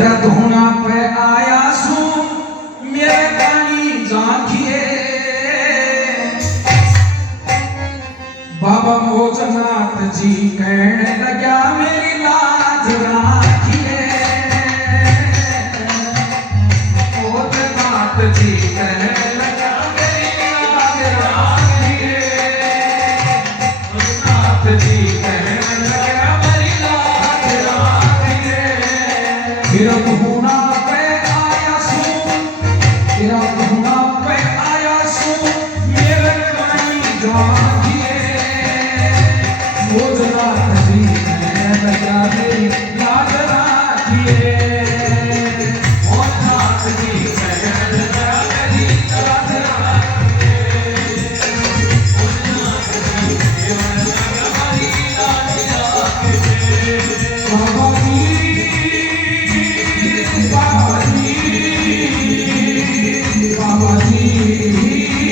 तेरा धोना पे आया सू मेरे कानी झांकिए बाबा मोजनाथ जी कहने लगा मेरी लाज राखिए मोजनाथ जी कहने लगा मेरी लाज राखिए मोजनाथ जी कहने लगा मेरी लाज राखिए तेरा धोना पे आया सू तेरा धोना पे आया सू मेरे कानी झांकिए मोजनाथ जी कहने लगा मेरी लाज राखिए मोजनाथ जी कहने लगा मेरी लाज राखिए मोजनाथ जी कहने लगा मेरी लाज राखिए बाबा जी बाबा जी बाबा जी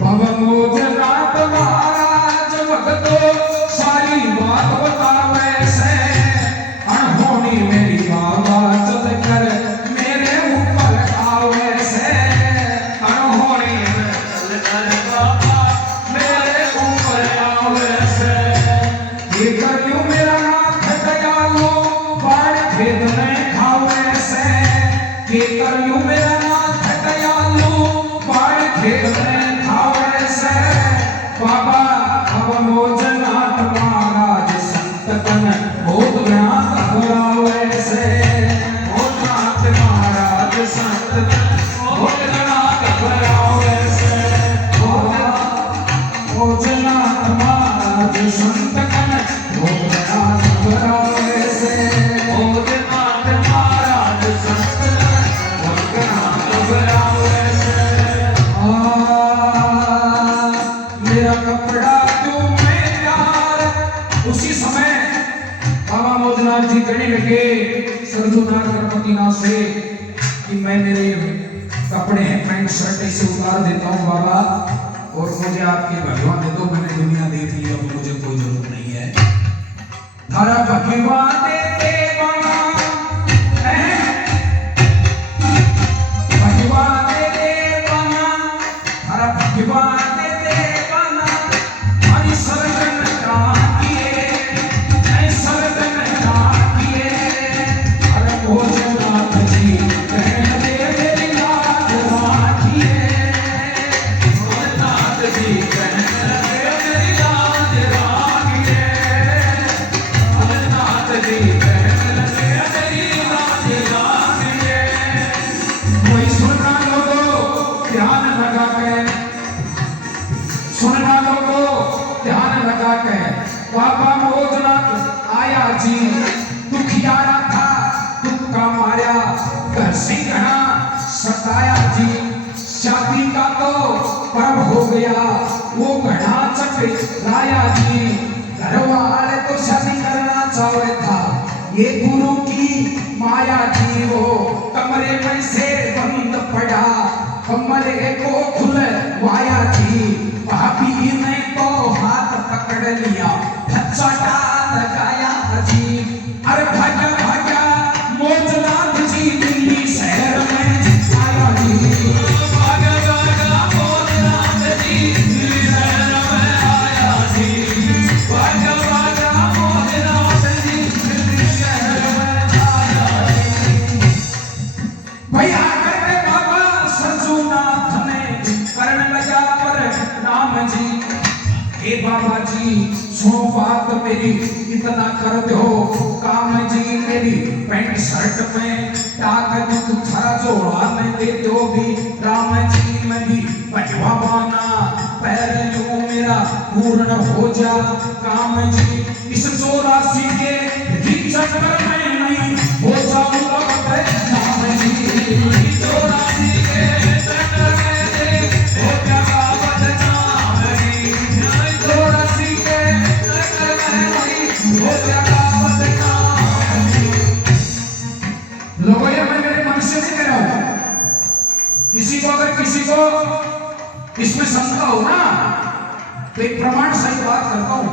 बाबा मोजनाथ महाराज भगतो सारी बात बतावे से अनहोनी मेरी बाबा चल कर मेरे ऊपर आवे से अनहोनी चल कर बाबा मेरे ऊपर आवे से ये करियो मेरा नाथ दयालु बाण खेद में खावे से ये करियो मेरा नाथ दयालु बाण खेद में बाबा बाबा मोजनाथ महाराज संत कन बहुत ज्ञान घबरावे से मोजनाथ महाराज संत कन बहुत ज्ञान घबरावे से मोजनाथ महाराज संत कन बहुत ज्ञान घबरावे से मोजनाथ महाराज संत कन बहुत ज्ञान घबरावे से मेरा कपड़ा क्यों मैं प्यार उसी समय बाबा मोजनाथ जी कहने लगे सरजूनाथ गणपतिनाथ से कि मैं मेरे कपड़े हैं पैंट शर्ट ऐसे उतार देता हूँ बाबा और मुझे आपके भगवान दे दो मैंने दुनिया देख ली अब मुझे कोई जरूरत नहीं है धारा भगवान देते बाबा भगवान देते बाबा धारा भगवान सुनना लोगों ध्यान लगा के बाबा मोजनाथ आया जी दुखियारा था दुख का मारा घर से घना सताया जी शादी का तो पर्व हो गया वो घना चट लाया जी घर वाले तो शादी करना चाहे था ये गुरु की माया जी वो कमरे में से बंद पड़ा कमरे को खुलवाया जी भाभी ने तो हाथ पकड़ लिया फचाटा लगाया जी अरे भाग्या भाग्या मोजनाथ जी दिल्ली शहर में आया जी भाग्या भाग्या मोजनाथ जी दिल्ली शहर में आया जी भाग्या भाग्या मोजनाथ जी दिल्ली शहर में आया जी भैया करके बाबा सरजूनाथ ने करण लगा पर नाम जी। हे बाबा जी सुनो बात मेरी, इतना करते हो काम जी। मेरी पैंट शर्ट में टाक थारा जोड़ा में दे दो भी राम जी। मैं भी पहवा बाना पैर लूं, मेरा पूर्ण हो जा काम जी। इस 84 के ही चक्कर में नहीं हो जाऊंगा राम जी। 84 के चक्कर में नहीं हो जाऊंगा बदनाम जी। 84 के चक्कर में नहीं हो जाऊंगा बदनाम जी। लोगों ये मैं मेरे मन से नहीं कह रहा हूं। किसी को अगर किसी को इसमें शंका हो ना तो एक प्रमाण सही बात करता हूं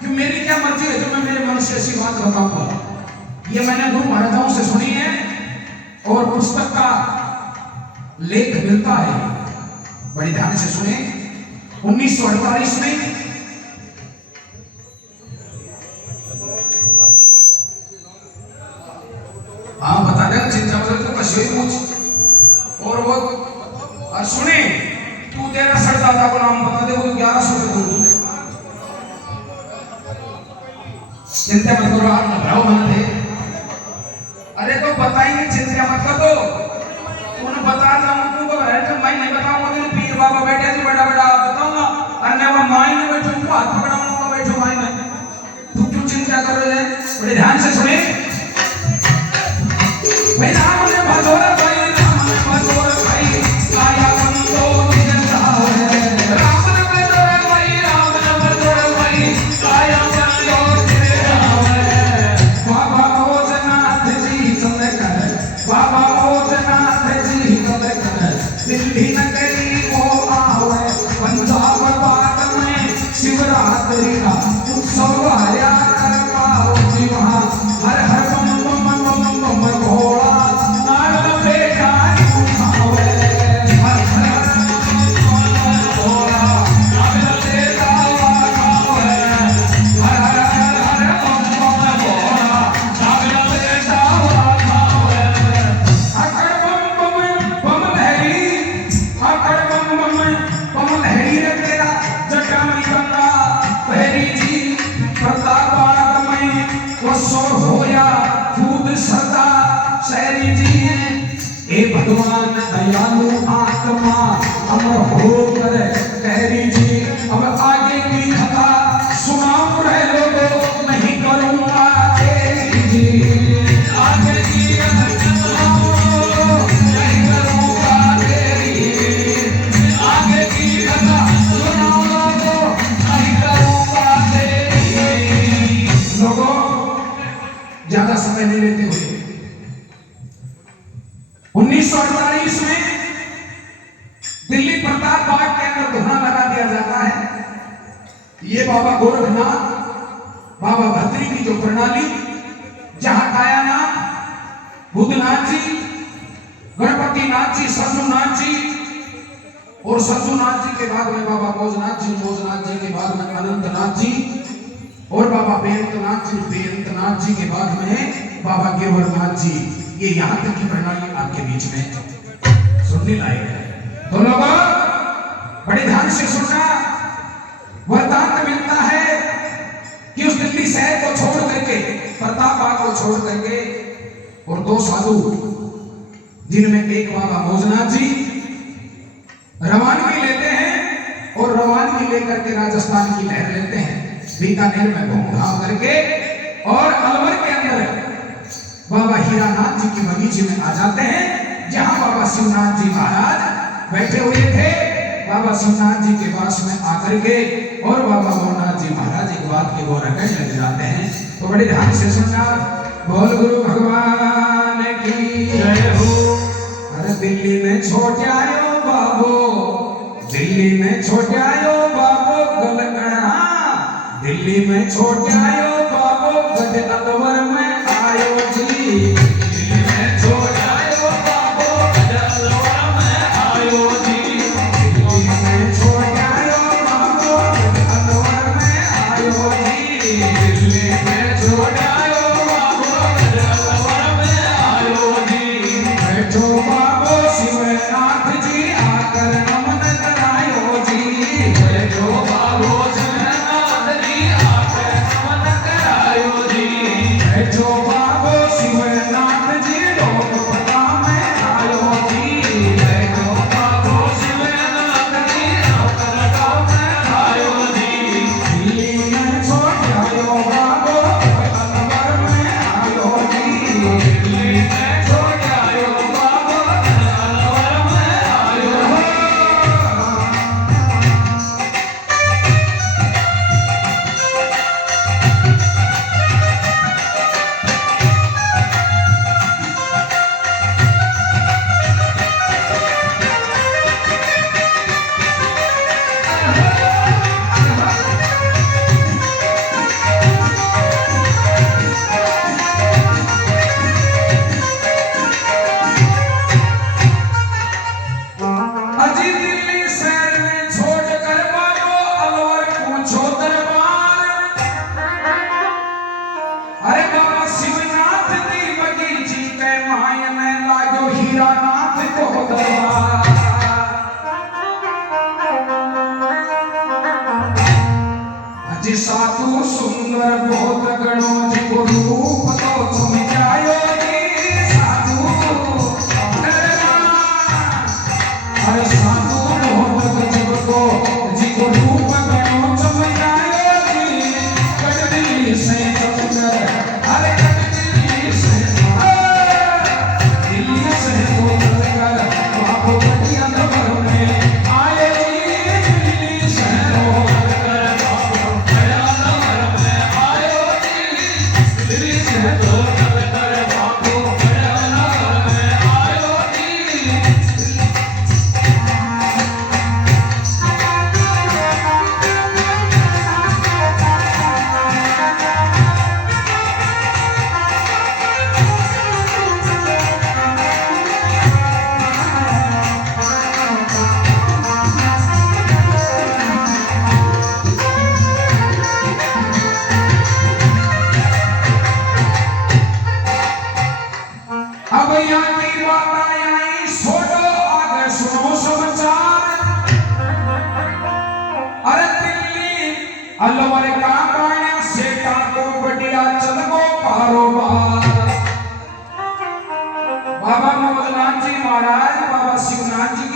कि मेरी क्या मर्जी है तो मैं मेरे मन से ऐसी बात बताऊंगा। ये मैंने गुरु महाराजाओं से सुनी है और पुस्तक का लेख मिलता है, बड़ी ध्यान से सुने। 1948 में हाँ बता देगा चिंता मतलब तो कशे पूछ और वो और सुने तू तेरा सरदादा को नाम बता दे, वो 1100 से दूर। चिंता मत करो, आप घबराओ मत थे। अरे तो बताएंगे, चिंता मत कर दो। तूने बता रहा हूं तुमको तो मैं नहीं बताऊंगा कि पीर बाबा बैठे थे बड़ा बड़ा बताऊंगा। और मैं वहां माई में बैठू हूं, हाथ पकड़ाऊंगा बैठो माई में। तू क्यों चिंता कर रहे हैं? बड़े ध्यान से सुने। भाई राम ने भगोरा भाई, राम ने भगोरा भाई, आया बंदो निजन राव है। राम ने भगोरा भाई, राम ने भगोरा भाई, आया बंदो निजन राव है। बाबा भोजनाथ जी चंद्रकर, बाबा भोजनाथ जी चंद्रकर, दिल्ली नगरी को आवे। पंजाब बात में शिवरात्रि का उत्सव आया कर पाओ जी वहां। हर हर बम बम बम बम बम भोला नारद बेटा उठावे। हर हर भोला नारद बेटा उठावे। हर हर हर बम बम भोला नारद बेटा उठावे। अकड़ बम बम बम लहरी, अकड़ बम बम बम लहरी रे तेरा जटा में गंगा बहरी जी। प्रतापबाग में वो सो होया खूब सदा शहरी जी। हे भगवान दयालु आत्मा अमर हो कर कहरी जी। अब आगे की कथा सुनाओ रहे लोगों, नहीं करूंगा तेरी जी। आगे की कथा सुनाओ, नहीं करूंगा तेरी। आगे की कथा सुनाओ लोगों, नहीं करूंगा तेरी। लोगों ज्यादा समय नहीं लेते हुए 1948 में दिल्ली प्रताप बाग के अंदर धरना लगा दिया जाता है। ये बाबा गोरखनाथ, बाबा भद्री की जो प्रणाली, जहां कायानाथ, बुद्धनाथ जी, गणपतिनाथ जी, सरजूनाथ जी और सरजूनाथ जी के बाद में बाबा भोजनाथ जी, भोजनाथ जी के बाद में अनंतनाथ जी और बाबा बेअंतनाथ जी, बेअंतनाथ जी के बाद में बाबा गिरवरनाथ जी। ये यहाँ तक की प्रणाली आपके बीच में सुनने लायक है। तो लोगों बड़े ध्यान से सुनना। वरदान मिलता है कि उस दिल्ली शहर को छोड़ करके, प्रतापबाग को छोड़ करके, और 2 साधु जिनमें एक बाबा भोजनाथ जी रवानगी लेते हैं और रवानगी लेकर के राजस्थान की लहर लेते हैं। बीकानेर में घूम घाम करके और अलवर के अंदर बाबा हीरानाथ जी के बगीचे में आ जाते हैं, जहां बाबा शिवनाथ जी महाराज बैठे हुए थे। बाबा शिवनाथ जी के पास में आकर के और बाबा भोलानाथ जी महाराज एक बात के गौर रखने लग जाते हैं। तो बड़े ध्यान से सुनना। बोल गुरु भगवान की जय हो। अरे दिल्ली में छोटे आयो बाबू, दिल्ली में छोटे आयो बाबू गलगड़ा। दिल्ली में छोटे आयो बाबू गद अलवर में आयो जी। दिल्ली में छोटे आयो बाबू गद अलवर में आयो जी। दिल्ली में छोटे आयो बाबू गद अलवर में आयो जी। दिल्ली में छोटे आयो बाबू गद अलवर में आयो जी। बैठो बाबू शिवनाथ जी आकर नमन करायो जी।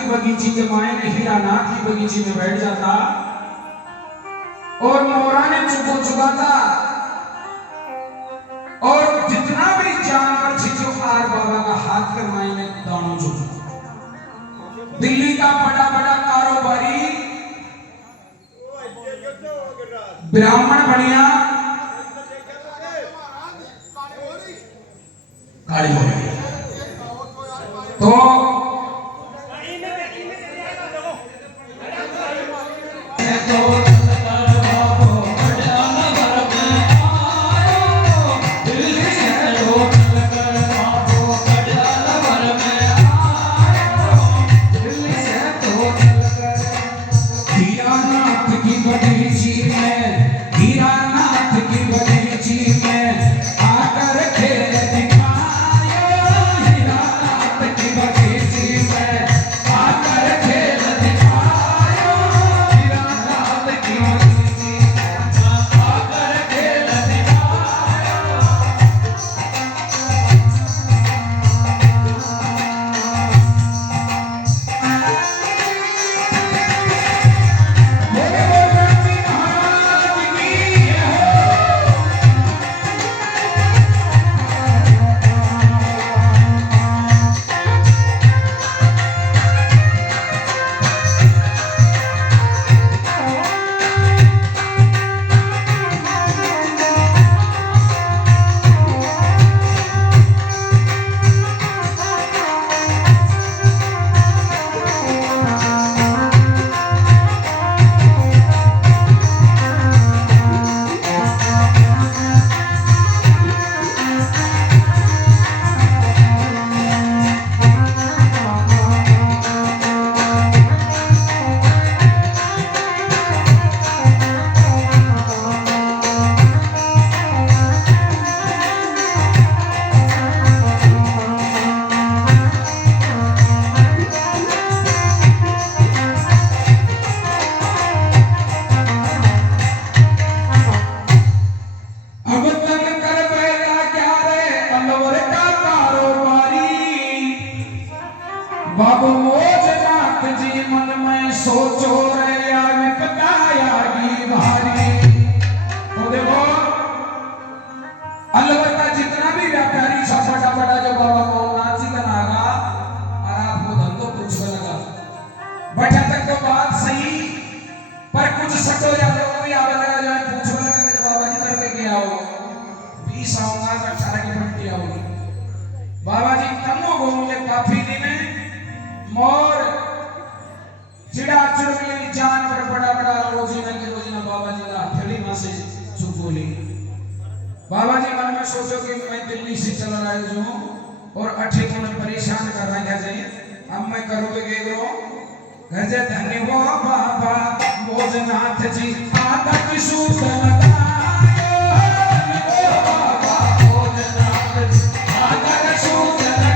की बगीची के मायने हीरानाथ की बगीची में बैठ जाता और मोरा ने चुको चुगाता और जितना भी जानवर थी जो आर बाबा का हाथ के मायने दानों चुका। दिल्ली का बड़ा बड़ा कारोबारी ब्राह्मण बनिया काली हो गई तो बाबू मोजनाथ जी मन में सोचो रे यार पतायागी भारी। तो देखो अलबत्ता जितना भी व्यापारी सब बड़ा बड़ा जो बाबा मोहनाथ जी का नागा और आपको धंधो पूछने लगा बैठा तक तो बात सही पर कुछ सटो जाते हो भी आवे लगा जो पूछने लगा कि बाबा जी करके क्या हो 20 आऊंगा 18 की फटती आओगी बाबा जी तमो घूमले काफी दिन मोर चिड़ा चुड़गली जानवर बड़ा बड़ा रोजीना के रोजीना बाबा जी का हथेली में से चुप बोली। बाबा जी मन में सोचो कि मैं दिल्ली से चला रहा हूँ और अठे को मैं परेशान कर रहा है जैसे अब मैं करूँगा के करो घर से धन्य हो बाबा भोजनाथ जी आदा की सूत लगायो बाबा भोजनाथ जी आदा की सूत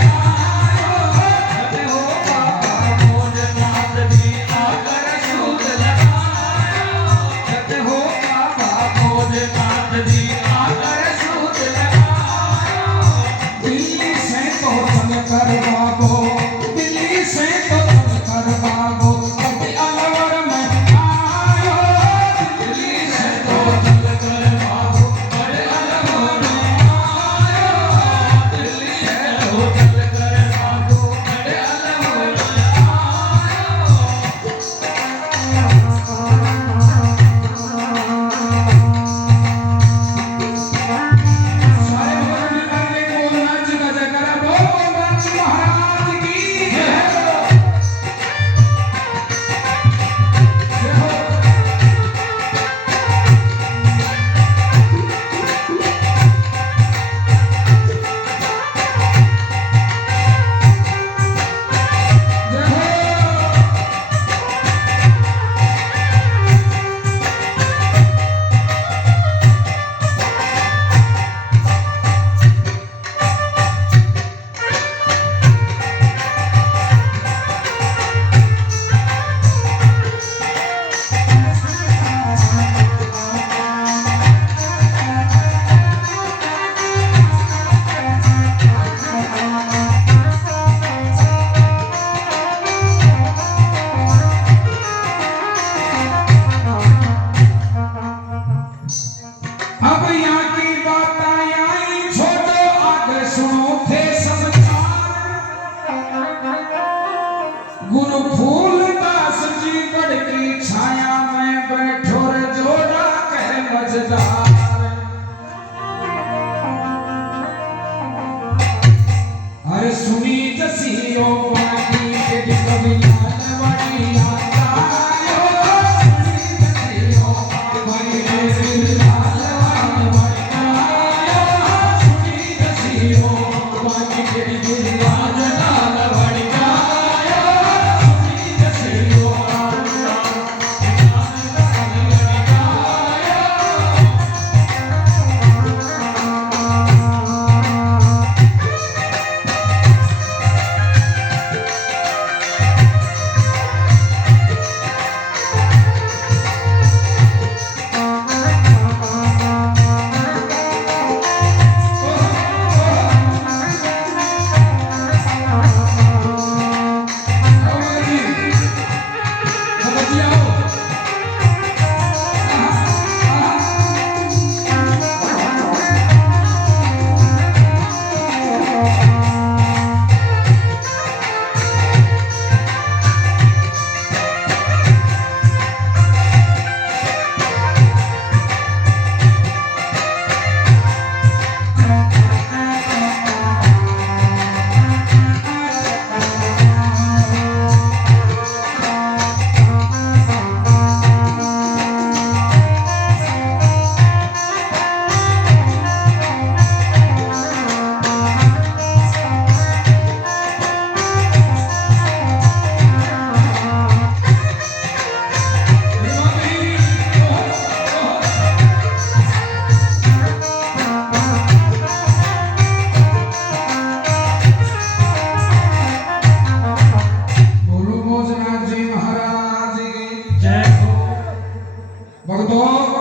फूलदास जी गढ़ की छाया में बैठो रे जोड़ा कह मजदार। अरे सुनी जसियो पानी के कविता बड़ी आता यो, सुनी जसियो पानी के लाल बड़ी आयो, सुनी जसियो पानी के लाल बड़ी आयो, सुनी जसियो भक्तों